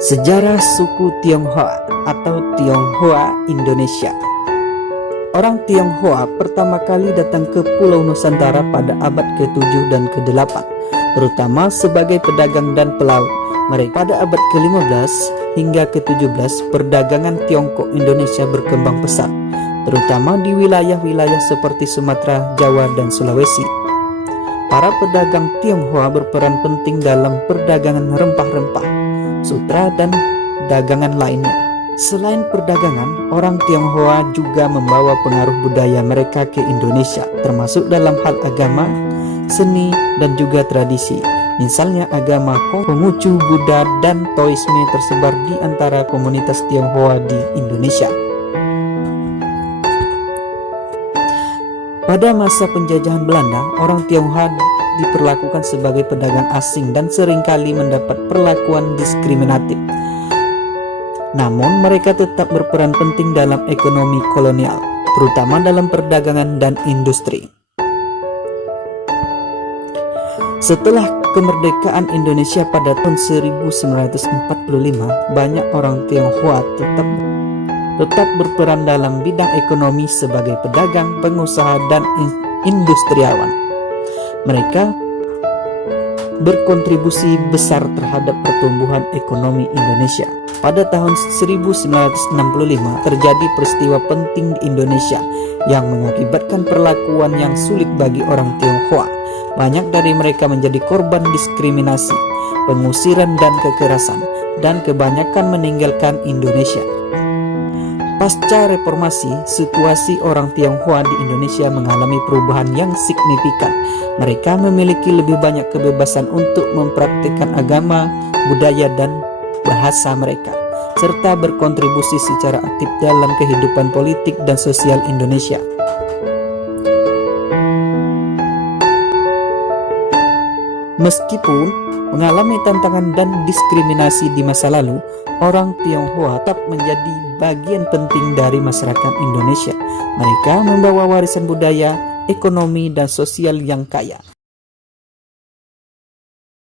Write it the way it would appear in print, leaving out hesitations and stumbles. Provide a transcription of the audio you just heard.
Sejarah suku Tionghoa atau Tionghoa Indonesia. Orang Tionghoa pertama kali datang ke Pulau Nusantara pada abad ke-7 dan ke-8, terutama sebagai pedagang dan pelaut. Mereka pada abad ke-15 hingga ke-17 perdagangan Tiongkok Indonesia berkembang pesat, terutama di wilayah-wilayah seperti Sumatera, Jawa, dan Sulawesi. Para pedagang Tionghoa berperan penting dalam perdagangan rempah-rempah, sutra, dan dagangan lainnya. Selain perdagangan, orang Tionghoa juga membawa pengaruh budaya mereka ke Indonesia, termasuk dalam hal agama, seni, dan juga tradisi. Misalnya agama Konghucu, Buddha, dan Taoisme tersebar di antara komunitas Tionghoa di Indonesia. Pada masa penjajahan Belanda, orang Tionghoa diperlakukan sebagai pedagang asing dan seringkali mendapat perlakuan diskriminatif. Namun mereka tetap berperan penting dalam ekonomi kolonial, terutama dalam perdagangan dan industri. Setelah kemerdekaan Indonesia pada tahun 1945, banyak orang Tionghoa tetap berperan dalam bidang ekonomi sebagai pedagang, pengusaha, dan industriawan. Mereka berkontribusi besar terhadap pertumbuhan ekonomi Indonesia. Pada tahun 1965 terjadi peristiwa penting di Indonesia yang mengakibatkan perlakuan yang sulit bagi orang Tionghoa. Banyak dari mereka menjadi korban diskriminasi, pengusiran, dan kekerasan, dan kebanyakan meninggalkan Indonesia. Pasca reformasi, situasi orang Tionghoa di Indonesia mengalami perubahan yang signifikan. Mereka memiliki lebih banyak kebebasan untuk mempraktikkan agama, budaya, dan bahasa mereka, serta berkontribusi secara aktif dalam kehidupan politik dan sosial Indonesia. Meskipun mengalami tantangan dan diskriminasi di masa lalu, orang Tionghoa tetap menjadi bagian penting dari masyarakat Indonesia. Mereka membawa warisan budaya, ekonomi, dan sosial yang kaya.